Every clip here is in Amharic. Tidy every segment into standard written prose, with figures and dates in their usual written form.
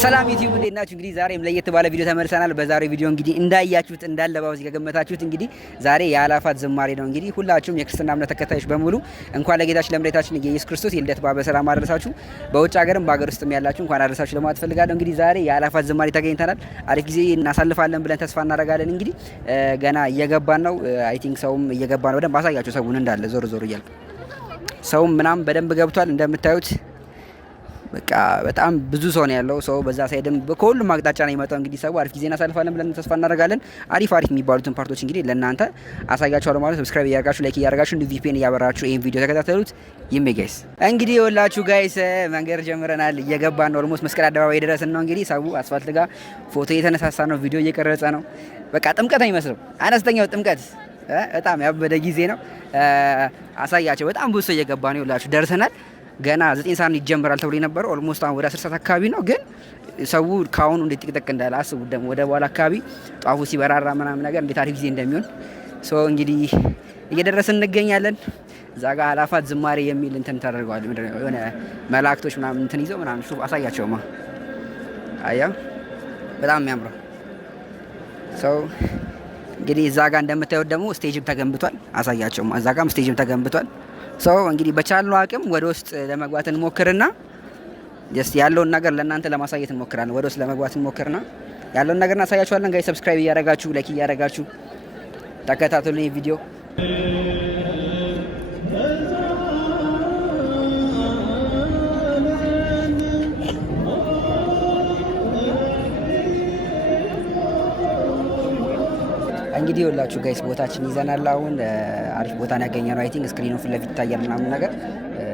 ሰላም ዩቲዩብ እንዴት ናችሁ? እንግዲህ ዛሬም ለየት ባለ ቪዲዮ ተመልሰናል። በዛሬው ቪዲዮ እንግዲህ እንዳያችሁት እንዳለባው እዚህ ከገመታችሁት እንግዲህ ዛሬ የአላፋት ዝማሬ ነው። እንግዲህ ሁላችሁም የክርስትና እምነት ተከታዮች በሙሉ እንኳን ለጌታችን ለመድኃኒታችን ለኢየሱስ ክርስቶስ የልደት በዓል በሰላም አደረሳችሁ። በውጭ ሀገርም በሀገር ውስጥም ያላችሁ እንኳን አደረሳችሁ ለማለት ፈልጋለሁ። እንግዲህ ዛሬ የአላፋት ዝማሬ ተገኝተናል። አሪፍ ጊዜ እናሳልፋለን ብለን ተስፋ እናደርጋለን። እንግዲህ ገና እየገባን ነው። አይ ቲንክ ሰውም እየገባ ነው። በደንብ አሳያችሁ ሰውን እንዳለ ዞር ዞር እያልኩ ሰውም ምናምን በደንብ ገብቷል እንደምታዩት በቃ በጣም ብዙ ሰው ነው ያለው። ሰው በዛ ሳይድም ከሁሉም አቅጣጫ ነው የመጣው። እንግዲህ ሰው አሪፍ ጊዜ እናሳልፋለን ብለን ተስፋ እናደርጋለን። አሪፍ የሚባሉትን ፓርቶች እንግዲህ ለእናንተ አሳያችኋለሁ ማለት ነው። ሰብስክራይብ እያደረጋችሁ ላይክ እያደረጋችሁ እንዲሁ ቪፒኤን እያበራችሁ ይሄን ቪዲዮ ተከታተሉት። ይሜ ጋይስ እንግዲህ የወላችሁ ጋይስ መንገድ ጀምረናል። እየገባን ነው። ኦልሞስት መስቀል አደባባይ ድረስን ነው። እንግዲህ ሰው አስፋልት ጋር ፎቶ እየተነሳሳ ነው፣ ቪዲዮ እየቀረጸ ነው። በቃ ጥምቀት አይመስልም፣ አነስተኛው ጥምቀት በጣም ያበደ ጊዜ ነው። አሳያቸው። በጣም ብዙ ሰው እየገባ ነው። የወላችሁ ደርሰናል። ገና 9 ሰዓት ይጀምራል ተብሎ የነበረው ኦልሞስት አሁን ወደ 10 ሰዓት አካባቢ ነው። ግን ሰው ካሁኑ እንዴት ጥቅጥቅ እንዳለ አስቡት። ደግሞ ወደ በኋላ አካባቢ ጧፉ ሲበራራ ምናምን ነገር እንዴት አሪፍ ጊዜ እንደሚሆን ሶ እንግዲህ እየደረስን እንገኛለን። እዛ ጋር አላፋት ዝማሬ የሚል እንትን ተደርገዋል። የሆነ መላእክቶች ምናምን እንትን ይዘው ምናምን ሹፍ አሳያቸውማ። አያ በጣም የሚያምረው ሰው እንግዲህ እዛ ጋር እንደምታዩት ደግሞ ስቴጅም ተገንብቷል። አሳያቸውማ። እዛ ጋርም ስቴጅም ተገንብቷል። ሰው እንግዲህ በቻልነው አቅም ወደ ውስጥ ለመግባት እንሞክርና ጀስት ያለውን ነገር ለእናንተ ለማሳየት እንሞክራለን። ወደ ውስጥ ለመግባት እንሞክርና ያለውን ነገር እናሳያችኋለን። ጋይ ሰብስክራይብ እያደረጋችሁ ላይክ እያደረጋችሁ ተከታተሉኝ ቪዲዮ እንግዲህ ወላችሁ ጋይስ ቦታችን ይዘናል። አሁን አሪፍ ቦታ ነው ያገኘነው። አይ ቲንክ ስክሪኑ ፊት ለፊት ይታያል ምናምን ነገር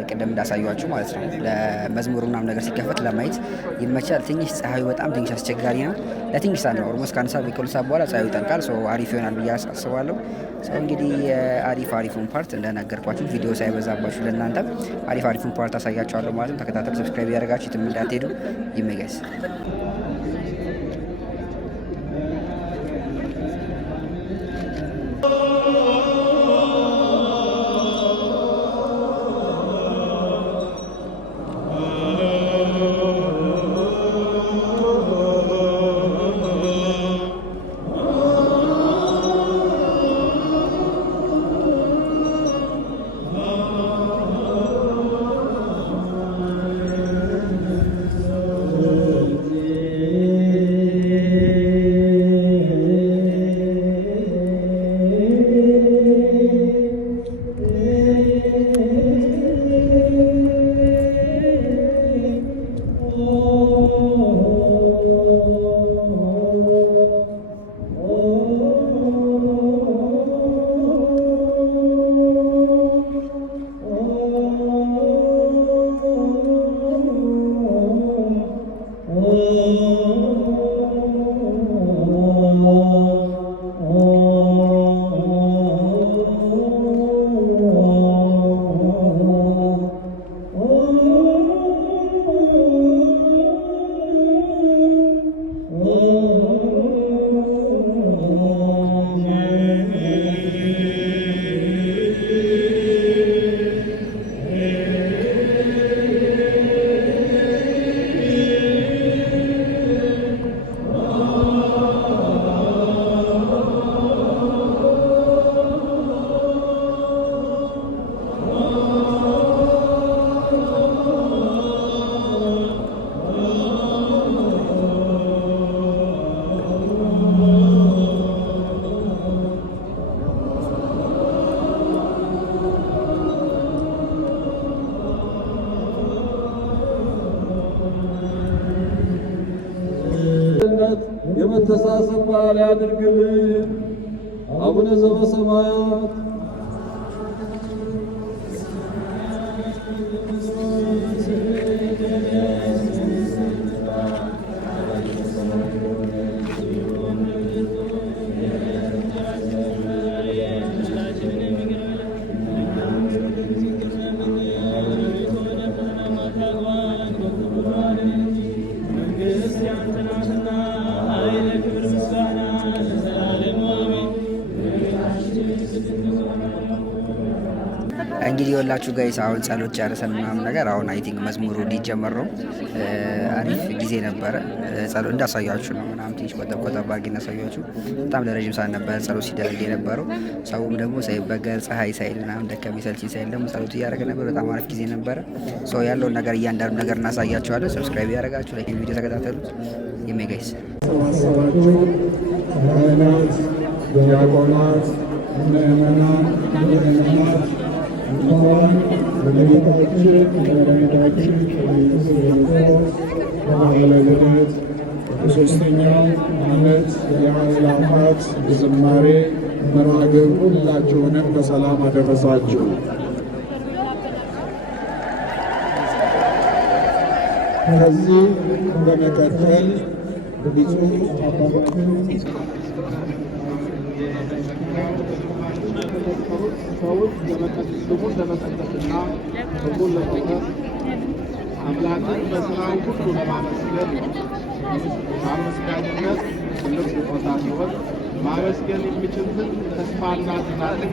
ቅድም እንዳሳያችሁ ማለት ነው። ለመዝሙሩ ምናምን ነገር ሲከፈት ለማየት ይመቻል። ትንሽ ፀሐዩ በጣም ትንሽ አስቸጋሪ ነው። ለትንሽ ሰዓት ነው ኦልሞስት ከአንድ ሰዓት ከሁለት ሰዓት በኋላ ፀሐዩ ይጠልቃል። ሶ አሪፍ ይሆናል ብዬ አስባለሁ። ሰው እንግዲህ አሪፉን ፓርት እንደነገርኳችሁ ቪዲዮ ሳይበዛባችሁ ለእናንተ አሪፉን ፓርት አሳያችኋለሁ ማለት ነው። ተከታተሉ። ሰብስክራይብ ያደርጋችሁ የትም እንዳትሄዱ። ይመጋስ የመተሳሰብ በዓል ያድርግልን። አቡነ ዘበሰማያት Thank you. ይኸውላችሁ ጋይስ አሁን ጸሎት ጨርሰን ምናምን ነገር አሁን አይ ቲንክ መዝሙሩ ሊጀመር ነው። አሪፍ ጊዜ ነበረ። ጸሎት እንዳሳያችሁ ነው ምናምን ትንሽ ቆጠብ ቆጠብ አድርጌ እናሳያችሁ። በጣም ለረጅም ሰዓት ነበር ጸሎት ሲደረግ የነበረው። ሰውም ደግሞ ሳይበገር ፀሐይ ሳይል ምናምን ደከመኝ ሰልችኝ ሳይል ደግሞ ጸሎት እያደረገ ነበር። በጣም አሪፍ ጊዜ ነበረ። ሰው ያለውን ነገር እያንዳንዱ ነገር እናሳያችኋለን። ሰብስክራይብ ያደረጋችሁ ላይክ ቪዲዮ ተከታተሉት። የሜ ጋይስ ካህናት፣ ዲያቆናት፣ ምእመናን፣ ምእመናት እንኳን በጌታችን በመድኃኒታችን በኢየሱስ ክርስቶስ በበዓለ ልደት በሦስተኛው ዓመት የአእላፋት ዝማሬ መርሐ ግብር ሁላችሁንም በሰላም አደረሳችሁ። ከዚህ በመቀጠል ብፁዕ አባታችን ሰውን ለመቀደስና ሕጉን ለመውረስ አምላክን በሥራው ሁሉ ለማመስገን በአመስጋኝነት ትልቅ ስጦታ ሲሆን ማመስገን የሚችልን ተስፋና ጽናትን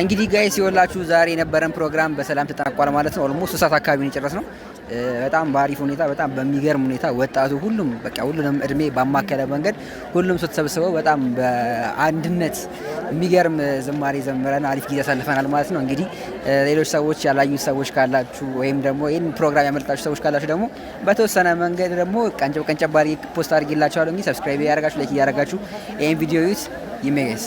እንግዲህ ጋይስ ይወላችሁ ዛሬ የነበረን ፕሮግራም በሰላም ተጠናቋል ማለት ነው። ኦልሞስት ሰዓት አካባቢ ነው የጨረስነው። በጣም በአሪፍ ሁኔታ በጣም በሚገርም ሁኔታ ወጣቱ ሁሉም በቃ ሁሉንም እድሜ ባማከለ መንገድ ሁሉም ተሰብስበው በጣም በአንድነት የሚገርም ዝማሬ ዘምረን አሪፍ ጊዜ ያሳልፈናል ማለት ነው። እንግዲህ ሌሎች ሰዎች ያላዩት ሰዎች ካላችሁ ወይም ደግሞ ይህን ፕሮግራም ያመልጣችሁ ሰዎች ካላችሁ ደግሞ በተወሰነ መንገድ ደግሞ ቀንጨብ አድርጌ ፖስት አድርጌላችኋለሁ። እንግዲህ ሰብስክራይብ እያደረጋችሁ ላይክ እያደረጋችሁ ይህን ቪዲዮ ዩት ይሜገስ